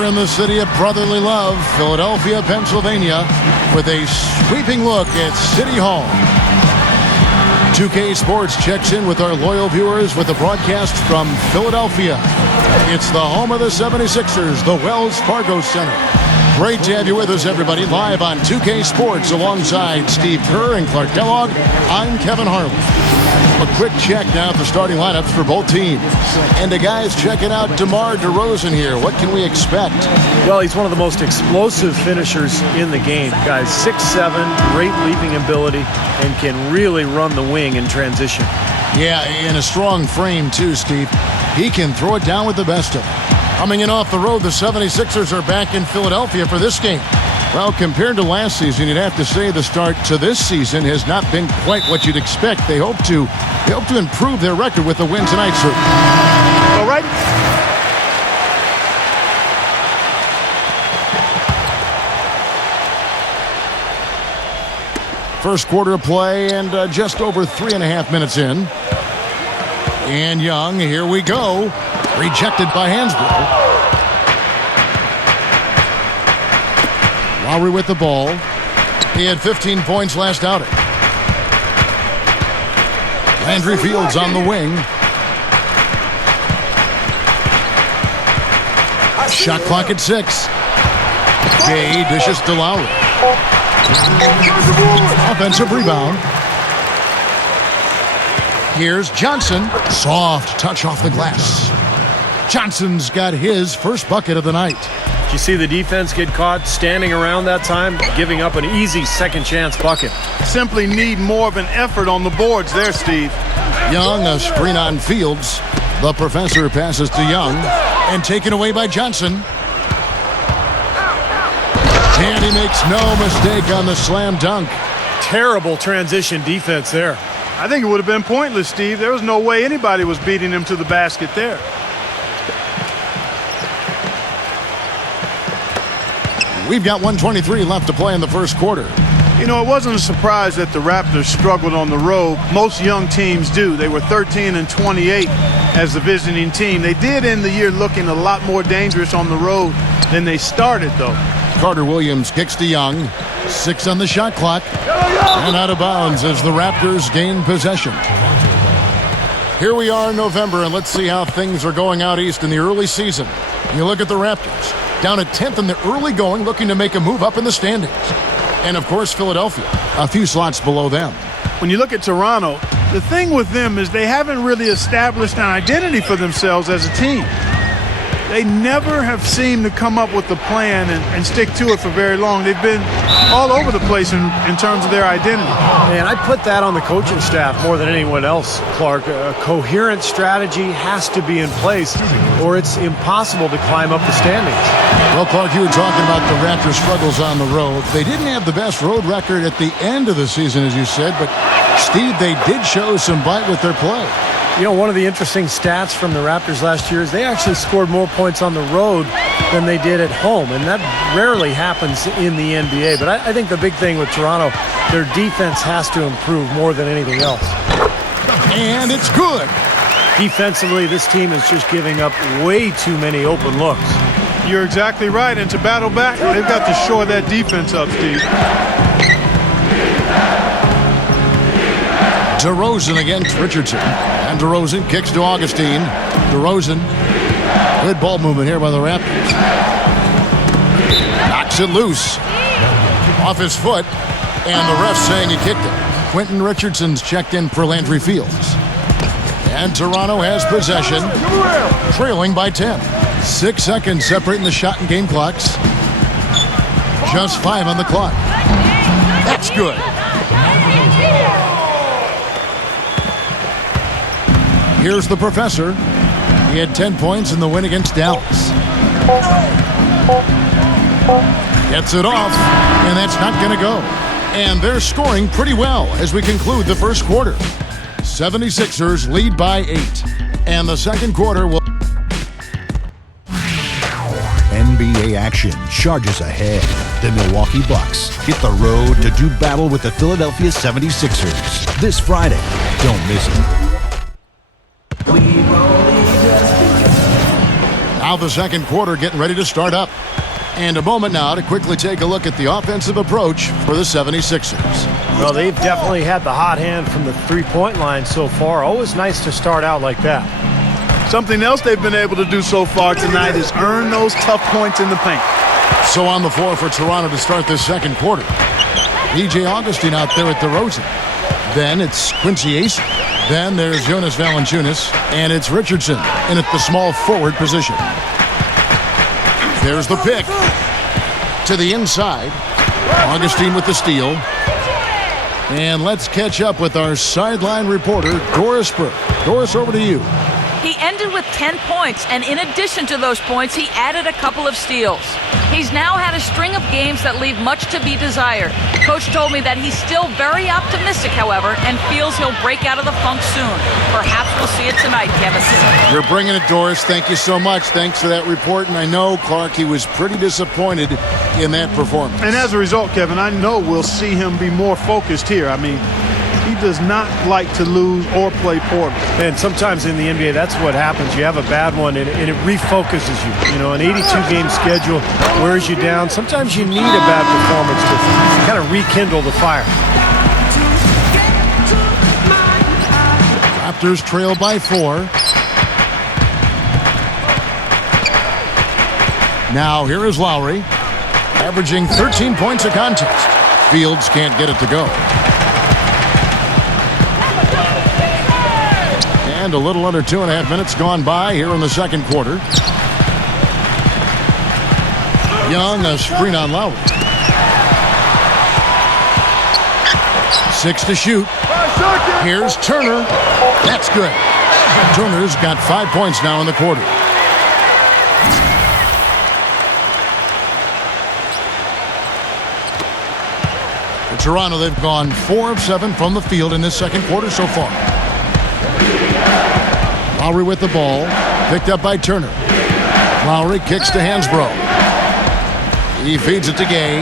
We're in the city of brotherly love, Philadelphia, Pennsylvania, with a sweeping look at City Hall. 2K Sports checks in with our loyal viewers with a broadcast from Philadelphia. It's the home of the 76ers, the Wells Fargo Center. Great to have you with us, everybody, live on 2K Sports alongside Steve Kerr and Clark Kellogg. I'm Kevin Harlan. A quick check now at the starting lineups for both teams. And the guys checking out DeMar DeRozan here. What can we expect? Well, he's one of the most explosive finishers in the game. Guys, 6'7", great leaping ability, and can really run the wing in transition. Yeah, and a strong frame too, Steve. He can throw it down with the best of them. Coming in off the road, the 76ers are back in Philadelphia for this game. Well, compared to last season, you'd have to say the start to this season has not been quite what you'd expect. They hope to improve their record with the win tonight, sir. All right. First quarter of play and just over 3.5 minutes in. And Young, here we go. Rejected by Hansbrough. Lowry with the ball. He had 15 points last outing. Landry Fields on the wing. Shot clock at 6. Jay dishes to Lowry. Offensive rebound. Here's Johnson. Soft touch off the glass. Johnson's got his first bucket of the night. Did you see the defense get caught standing around that time, giving up an easy second chance bucket? Simply need more of an effort on the boards there, Steve. Young, a screen on Fields. The professor passes to Young and taken away by Johnson. And he makes no mistake on the slam dunk. Terrible transition defense there. I think it would have been pointless, Steve. There was no way anybody was beating him to the basket there. We've got 1:23 left to play in the first quarter. You know, it wasn't a surprise that the Raptors struggled on the road. Most young teams do. They were 13-28 as the visiting team. They did end the year looking a lot more dangerous on the road than they started, though. Carter Williams kicks to Young. 6 on the shot clock. And out of bounds as the Raptors gain possession. Here we are in November, and let's see how things are going out east in the early season. You look at the Raptors. Down at 10th in the early going, looking to make a move up in the standings. And, of course, Philadelphia, a few slots below them. When you look at Toronto, the thing with them is they haven't really established an identity for themselves as a team. They never have seemed to come up with a plan and stick to it for very long. They've been all over the place in terms of their identity. And I put that on the coaching staff more than anyone else, Clark. A coherent strategy has to be in place, or it's impossible to climb up the standings. Well, Clark, you were talking about the Raptors' struggles on the road. They didn't have the best road record at the end of the season, as you said, but, Steve, they did show some bite with their play. You know, one of the interesting stats from the Raptors last year is they actually scored more points on the road than they did at home, and that rarely happens in the NBA. But I think the big thing with Toronto, their defense has to improve more than anything else. And it's good. Defensively, this team is just giving up way too many open looks. You're exactly right, and to battle back, they've got to shore that defense up, Steve. DeRozan against Richardson. And DeRozan kicks to Augustine. DeRozan. Good ball movement here by the Raptors. Knocks it loose. Off his foot. And the ref saying he kicked it. Quentin Richardson's checked in for Landry Fields. And Toronto has possession. Trailing by 10. 6 seconds separating the shot and game clocks. Just 5 on the clock. That's good. Here's the professor. He had 10 points in the win against Dallas. Gets it off, and that's not going to go. And they're scoring pretty well as we conclude the first quarter. 76ers lead by 8. And the second quarter will... NBA action charges ahead. The Milwaukee Bucks hit the road to do battle with the Philadelphia 76ers this Friday. Don't miss it. Now the second quarter getting ready to start up. And a moment now to quickly take a look at the offensive approach for the 76ers. Well, they've definitely had the hot hand from the three-point line so far. Always nice to start out like that. Something else they've been able to do so far tonight is earn those tough points in the paint. So on the floor for Toronto to start this second quarter. DJ Augustine out there at DeRozan. Then it's Quincy Ace. Then there's Jonas Valanciunas. And it's Richardson in at the small forward position. There's the pick to the inside. Augustine with the steal. And let's catch up with our sideline reporter, Doris Burke. Doris, over to you. He ended with 10 points, and in addition to those points, he added a couple of steals. He's now had a string of games that leave much to be desired. Coach told me that he's still very optimistic, however, and feels he'll break out of the funk soon. Perhaps we'll see it tonight, Kevin. You're bringing it, Doris. Thank you so much. Thanks for that report. And I know, Clark, he was pretty disappointed in that performance. And as a result, Kevin, I know we'll see him be more focused here. I mean, he does not like to lose or play poorly. And sometimes in the NBA, that's what happens. You have a bad one, and it refocuses you. You know, an 82-game schedule wears you down. Sometimes you need a bad performance to kind of rekindle the fire. Raptors trail by 4. Now here is Lowry, averaging 13 points a contest. Fields can't get it to go. And a little under 2.5 minutes gone by here in the second quarter. Young, a screen on Lowry. 6 to shoot. Here's Turner. That's good. Turner's got 5 points now in the quarter. For Toronto, they've gone 4 of 7 from the field in this second quarter so far. Lowry with the ball, picked up by Turner. Lowry kicks to Hansbrough. He feeds it to Gay.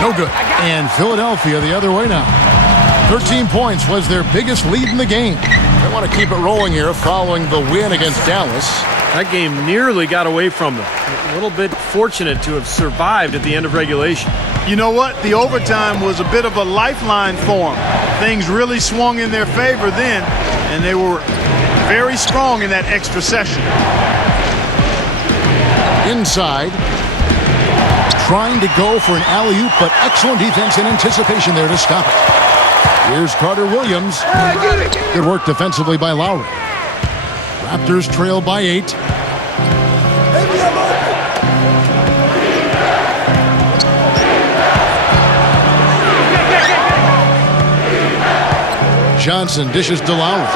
No good. And Philadelphia the other way now. 13 points was their biggest lead in the game. They want to keep it rolling here following the win against Dallas. That game nearly got away from them. A little bit fortunate to have survived at the end of regulation. You know what? The overtime was a bit of a lifeline for them. Things really swung in their favor then, and they were very strong in that extra session. Inside. Trying to go for an alley-oop, but excellent defense and anticipation there to stop it. Here's Carter Williams. Good work defensively by Lowry. Raptors trail by 8. Johnson dishes to Lowry.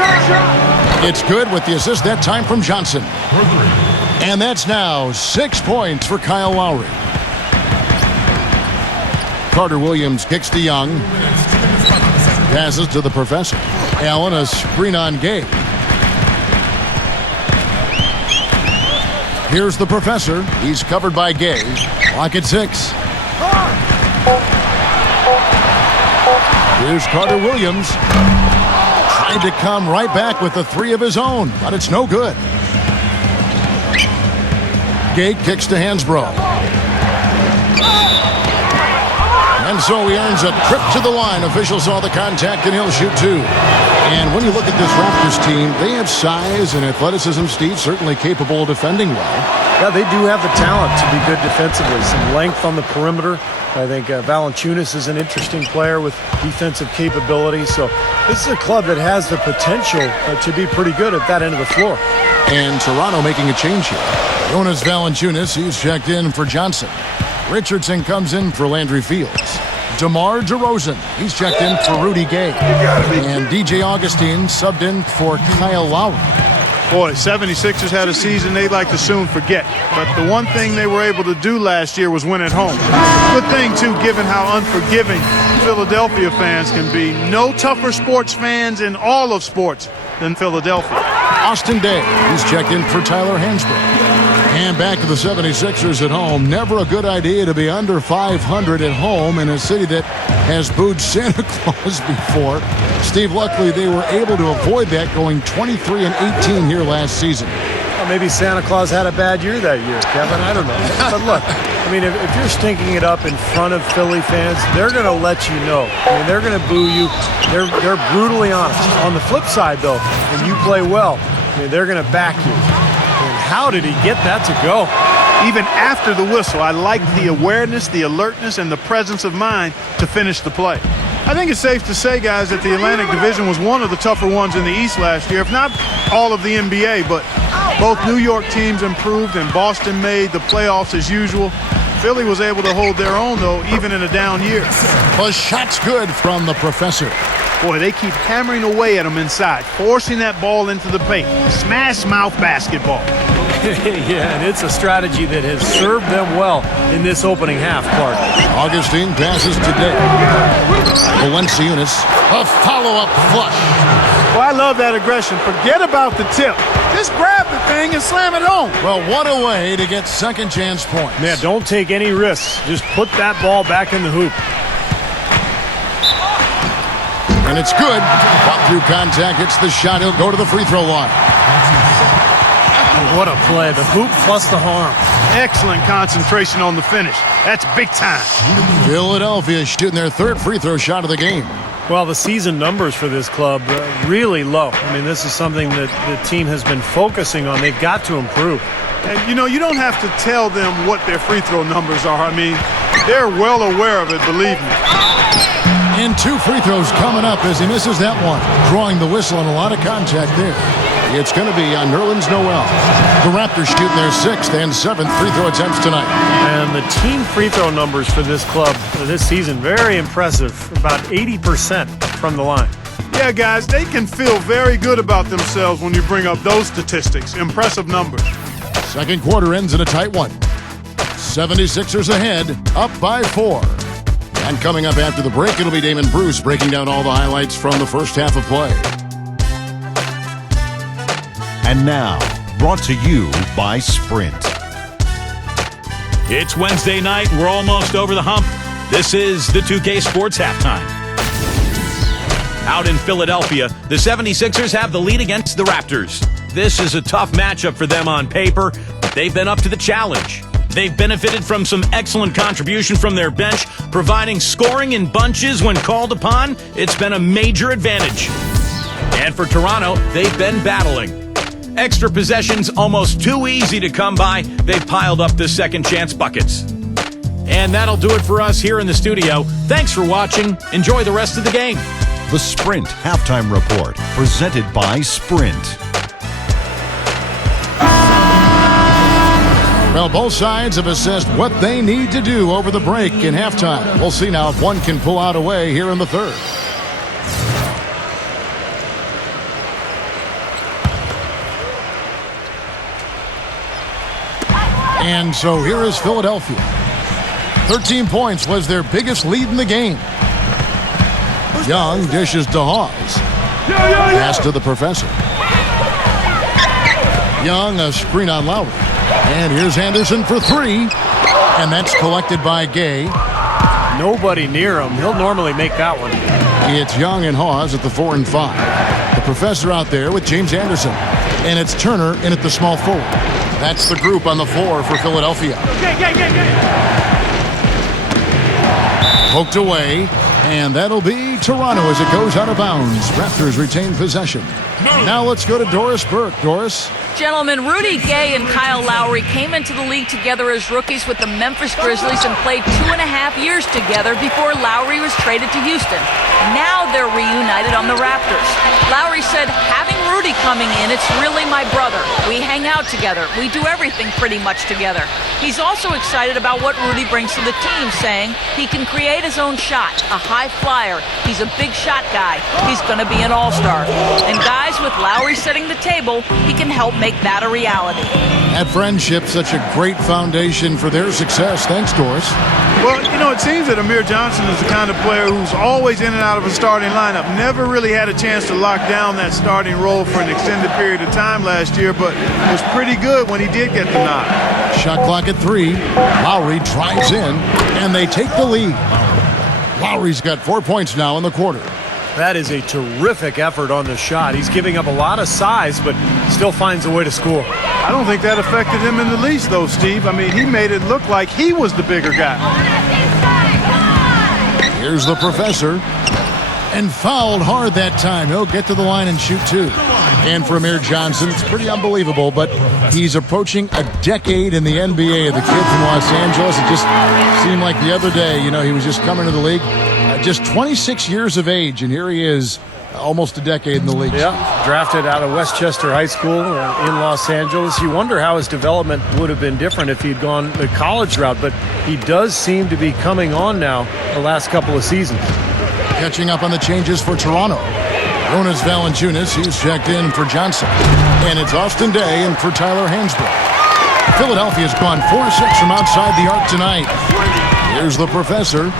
It's good with the assist that time from Johnson. And that's now 6 points for Kyle Lowry. Carter Williams kicks to Young. Passes to the professor. Allen, a screen on Gay. Here's the professor. He's covered by Gay. Clock at 6. Here's Carter Williams. Tried to come right back with the 3 of his own, but it's no good. Gay kicks to Hansbrough. And so he earns a trip to the line. Officials saw the contact, and he'll shoot 2. And when you look at this Raptors team, they have size and athleticism, Steve, certainly capable of defending well. Yeah, they do have the talent to be good defensively. Some length on the perimeter. I think Valanciunas is an interesting player with defensive capability. So this is a club that has the potential to be pretty good at that end of the floor. And Toronto making a change here. Jonas Valanciunas, he's checked in for Johnson. Richardson comes in for Landry Fields. DeMar DeRozan, he's checked in for Rudy Gay. And DJ Augustine subbed in for Kyle Lowry. Boy, 76ers had a season they'd like to soon forget. But the one thing they were able to do last year was win at home. Good thing, too, given how unforgiving Philadelphia fans can be. No tougher sports fans in all of sports than Philadelphia. Austin Day, he's checked in for Tyler Hansbrough. And back to the 76ers at home. Never a good idea to be under 500 at home in a city that has booed Santa Claus before. Steve, luckily they were able to avoid that, going 23-18 here last season. Well, maybe Santa Claus had a bad year that year, Kevin. I don't know. But look, I mean, if you're stinking it up in front of Philly fans, they're going to let you know. I mean, they're going to boo you. They're brutally honest. On the flip side, though, when you play well, I mean, they're going to back you. And how did he get that to go? Even after the whistle, I liked the awareness, the alertness, and the presence of mind to finish the play. I think it's safe to say, guys, that the Atlantic Division was one of the tougher ones in the East last year, if not all of the NBA, but both New York teams improved and Boston made the playoffs as usual. Philly was able to hold their own, though, even in a down year. The shot's good from the professor. Boy, they keep hammering away at him inside, forcing that ball into the paint. Smash mouth basketball. Yeah, and it's a strategy that has served them well in this opening half, Clark. Augustine passes today. Valenciunas, a follow-up flush. Well, I love that aggression. Forget about the tip. Just grab the thing and slam it home. Well, what a way to get second chance points. Man, don't take any risks. Just put that ball back in the hoop. And it's good. Caught through contact, hits the shot. He'll go to the free throw line. What a play. The hoop plus the harm. Excellent concentration on the finish. That's big time. Philadelphia shooting their third free throw shot of the game. Well, the season numbers for this club really low. I mean, this is something that the team has been focusing on. They've got to improve. And, you know, you don't have to tell them what their free throw numbers are. I mean, they're well aware of it, believe me. And two free throws coming up as he misses that one. Drawing the whistle and a lot of contact there. It's going to be on Nerlens Noel. The Raptors shooting their sixth and seventh free throw attempts tonight. And the team free throw numbers for this club this season, very impressive. About 80% from the line. Yeah, guys, they can feel very good about themselves when you bring up those statistics. Impressive numbers. Second quarter ends in a tight one. 76ers ahead, up by 4. And coming up after the break, it'll be Damon Bruce breaking down all the highlights from the first half of play. And now, brought to you by Sprint. It's Wednesday night. We're almost over the hump. This is the 2K Sports Halftime. Out in Philadelphia, the 76ers have the lead against the Raptors. This is a tough matchup for them on paper, but they've been up to the challenge. They've benefited from some excellent contribution from their bench, providing scoring in bunches when called upon. It's been a major advantage. And for Toronto, they've been battling. Extra possessions almost too easy to come by. They've piled up the second chance buckets. And that'll do it for us here in the studio. Thanks for watching. Enjoy the rest of the game. The Sprint Halftime Report, presented by Sprint. Well, both sides have assessed what they need to do over the break in halftime. We'll see now if one can pull out a way here in the third. And so here is Philadelphia. 13 points was their biggest lead in the game. Young dishes to Hawes. Pass to the professor. Young, a screen on Lowry. And here's Anderson for three. And that's collected by Gay. Nobody near him. He'll normally make that one. It's Young and Hawes at the 4 and 5. The professor out there with James Anderson. And it's Turner in at the small forward. That's the group on the floor for Philadelphia. Poked away, and that'll be Toronto as it goes out of bounds. Raptors retain possession. Now let's go to Doris Burke. Doris? Gentlemen, Rudy Gay and Kyle Lowry came into the league together as rookies with the Memphis Grizzlies and played 2.5 years together before Lowry was traded to Houston. Now they're reunited on the Raptors. Lowry said, having Rudy coming in, it's really my brother. We hang out together. We do everything pretty much together. He's also excited about what Rudy brings to the team, saying he can create his own shot, a high flyer. He's a big shot guy. He's going to be an all-star. And guys, with Lowry setting the table, he can help make that a reality. That friendship, such a great foundation for their success. Thanks, Doris. Well, you know, it seems that Amir Johnson is the kind of player who's always in and out of a starting lineup. Never really had a chance to lock down that starting role for an extended period of time last year, but was pretty good when he did get the nod. Shot clock at 3. Lowry drives in, and they take the lead. Lowry's got 4 points now in the quarter. That is a terrific effort on the shot. He's giving up a lot of size, but still finds a way to score. I don't think that affected him in the least, though, Steve. I mean, he made it look like he was the bigger guy. Here's the professor. And fouled hard that time. He'll get to the line and shoot 2. And for Amir Johnson, it's pretty unbelievable, but he's approaching a decade in the NBA. The kid from Los Angeles, it just seemed like the other day, he was just coming to the league. Just 26 years of age, and here he is, almost a decade in the league. Yeah, drafted out of Westchester High School in Los Angeles. You wonder how his development would have been different if he'd gone the college route, but he does seem to be coming on now the last couple of seasons. Catching up on the changes for Toronto. Jonas Valanciunas, he's checked in for Johnson. And it's Austin Day in for Tyler Hansbrough. Philadelphia's gone 4-6 from outside the arc tonight. Here's the professor.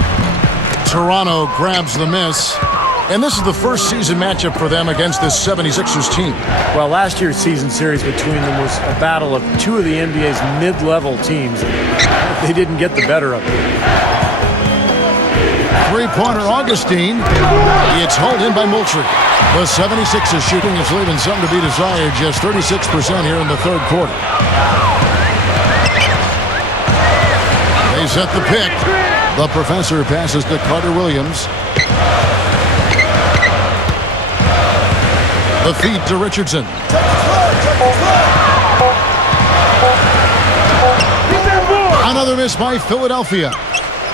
Toronto grabs the miss. And this is the first season matchup for them against this 76ers team. Well, last year's season series between them was a battle of two of the NBA's mid-level teams. They didn't get the better of it. Three-pointer Augustine. It's hauled in by Moultrie. The 76ers shooting is leaving something to be desired. Just 36% here in the third quarter. They set the pick. The professor passes to Carter Williams. The feed to Richardson. Another miss by Philadelphia.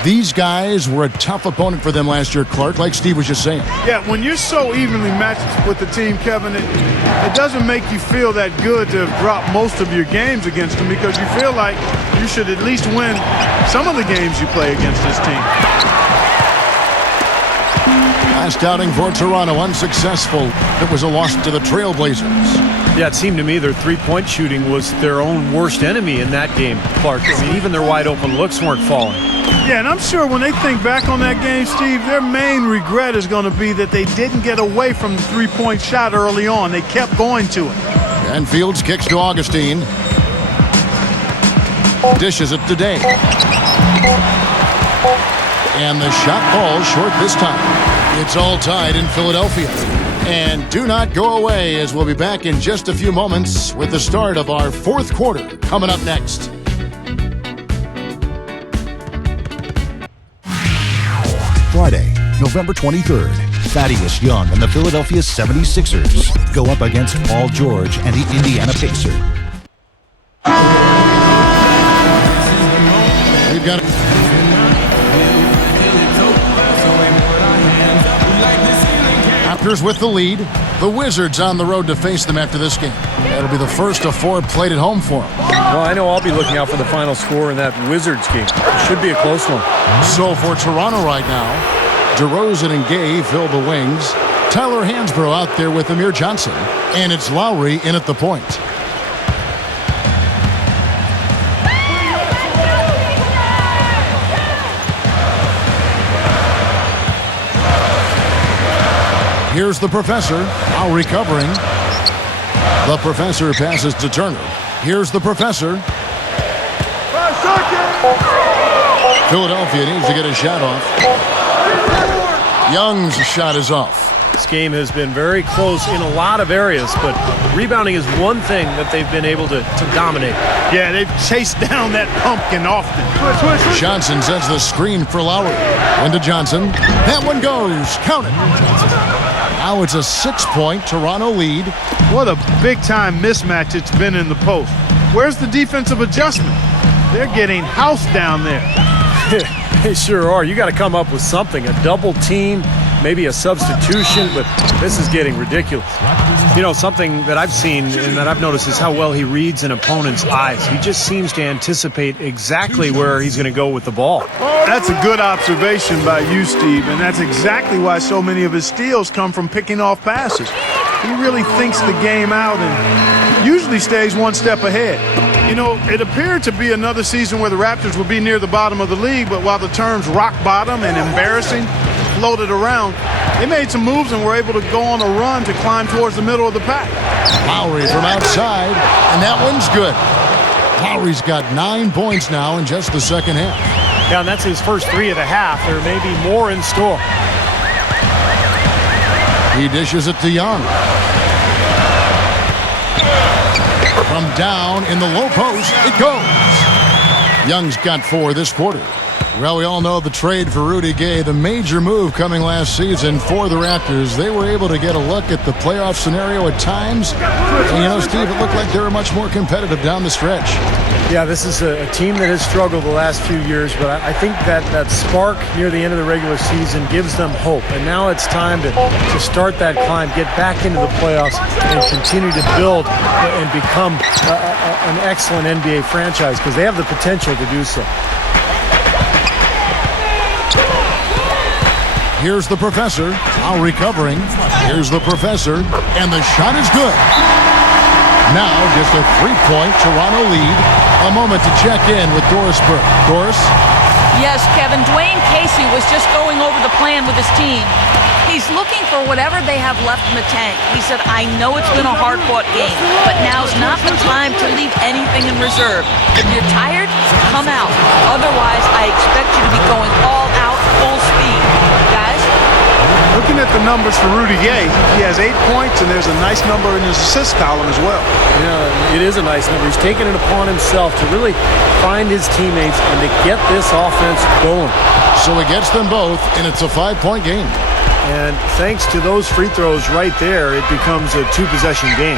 These guys were a tough opponent for them last year, Clark, like Steve was just saying. Yeah, when you're so evenly matched with the team, Kevin, it doesn't make you feel that good to have dropped most of your games against them because you feel like you should at least win some of the games you play against this team. Last outing for Toronto, unsuccessful. It was a loss to the Trailblazers. Yeah, it seemed to me their three-point shooting was their own worst enemy in that game, Clark. I mean, even their wide-open looks weren't falling. Yeah, and I'm sure when they think back on that game, Steve, their main regret is going to be that they didn't get away from the three-point shot early on. They kept going to it. And Fields kicks to Augustine. Dishes it to Day. And the shot falls short this time. It's all tied in Philadelphia. And do not go away, as we'll be back in just a few moments with the start of our fourth quarter coming up next. Friday, November 23rd, Thaddeus Young and the Philadelphia 76ers go up against Paul George and the Indiana Pacers. We've got Raptors with the lead. The Wizards on the road to face them after this game. That'll be the first of 4 played at home for them. Well, I know I'll be looking out for the final score in that Wizards game. It should be a close one. So for Toronto right now, DeRozan and Gay fill the wings. Tyler Hansbrough out there with Amir Johnson. And it's Lowry in at the point. Here's the professor, now recovering. The professor passes to Turner. Here's the professor. Philadelphia needs to get a shot off. Young's shot is off. This game has been very close in a lot of areas, but rebounding is one thing that they've been able to dominate. Yeah, they've chased down that pumpkin often. Johnson sends the screen for Lowry. Into Johnson. That one goes. Count it. Now it's a 6-point Toronto lead. What a big-time mismatch it's been in the post. Where's the defensive adjustment? They're getting housed down there. They sure are. You got to come up with something, a double team, maybe a substitution, but this is getting ridiculous. You know, something that I've seen and that I've noticed is how well he reads an opponent's eyes. He just seems to anticipate exactly where he's going to go with the ball. That's a good observation by you, Steve, and that's exactly why so many of his steals come from picking off passes. He really thinks the game out and usually stays one step ahead. You know, it appeared to be another season where the Raptors would be near the bottom of the league, but while the terms rock bottom and embarrassing floated around, They made some moves and were able to go on a run to climb towards the middle of the pack. Lowry from outside, and that one's good. Lowry's got 9 points now in just the second half. Yeah, and that's his first 3 of the half. There may be more in store. He dishes it to Young. From down in the low post, it goes. Young's got 4 this quarter. Well, we all know the trade for Rudy Gay, the major move coming last season for the Raptors. They were able to get a look at the playoff scenario at times. And, you know, Steve, it looked like they were much more competitive down the stretch. Yeah, this is a team that has struggled the last few years, but I think that spark near the end of the regular season gives them hope. And now it's time to start that climb, get back into the playoffs, and continue to build and become an excellent NBA franchise because they have the potential to do so. Here's the professor, now recovering. Here's the professor, and the shot is good. Now just a 3-point Toronto lead. A moment to check in with Doris Burke. Doris? Yes, Kevin, Dwayne Casey was just going over the plan with his team. He's looking for whatever they have left in the tank. He said, I know it's been a hard-fought game, but now's not the time to leave anything in reserve. If you're tired, come out. Otherwise, I expect you to be going all out, full speed. Guys? Looking at the numbers for Rudy Gay, he has 8 points, and there's a nice number in his assist column as well. Yeah, it is a nice number. He's taken it upon himself to really find his teammates and to get this offense going. So he gets them both, and it's a 5-point game. And thanks to those free throws right there, it becomes a 2-possession game.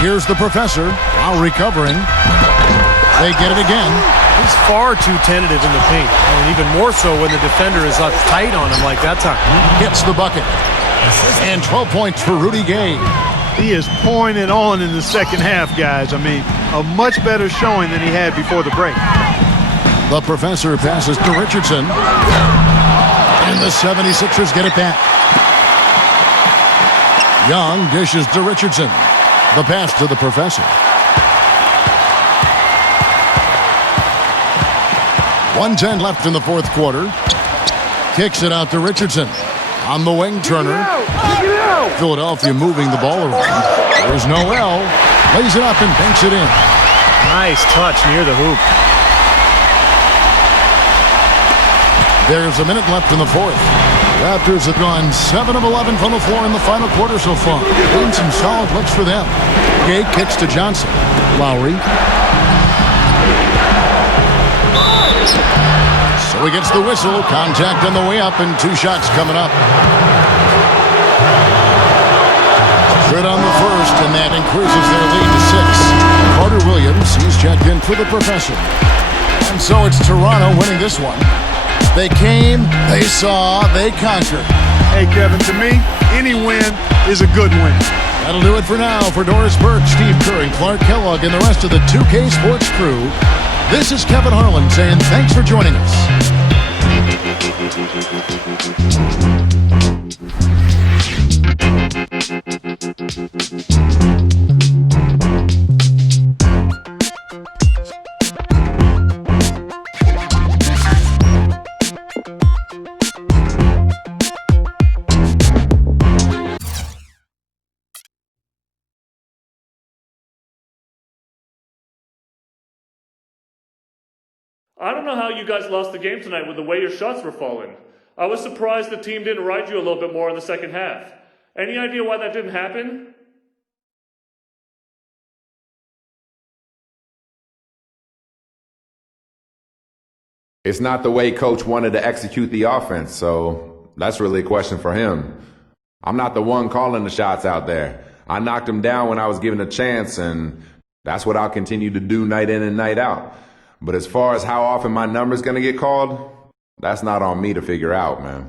Here's the professor, now recovering. They get it again. He's far too tentative in the paint, and even more so when the defender is up tight on him like that time. Gets the bucket. And 12 points for Rudy Gay. He is pouring it on in the second half, guys. I mean, a much better showing than he had before the break. The professor passes to Richardson. And the 76ers get it back. Young dishes to Richardson. The pass to the professor. 1:10 left in the fourth quarter. Kicks it out to Richardson. On the wing, Turner. Philadelphia moving the ball around. There's Noel. Lays it up and banks it in. Nice touch near the hoop. There's a minute left in the fourth. Raptors have gone 7 of 11 from the floor in the final quarter so far. Been some solid looks for them. Gay kicks to Johnson. Lowry. So he gets the whistle. Contact on the way up and 2 shots coming up. Good on the first, and that increases their lead to 6. Carter Williams, he's checked in for the professor. And so it's Toronto winning this one. They came, they saw, they conquered. Hey, Kevin, to me, any win is a good win. That'll do it for now. For Doris Burke, Steve Kerr, and Clark Kellogg, and the rest of the 2K Sports crew, this is Kevin Harlan saying thanks for joining us. I don't know how you guys lost the game tonight with the way your shots were falling. I was surprised the team didn't ride you a little bit more in the second half. Any idea why that didn't happen? It's not the way coach wanted to execute the offense, so that's really a question for him. I'm not the one calling the shots out there. I knocked him down when I was given a chance, and that's what I'll continue to do night in and night out. But as far as how often my number's going to get called, that's not on me to figure out, man.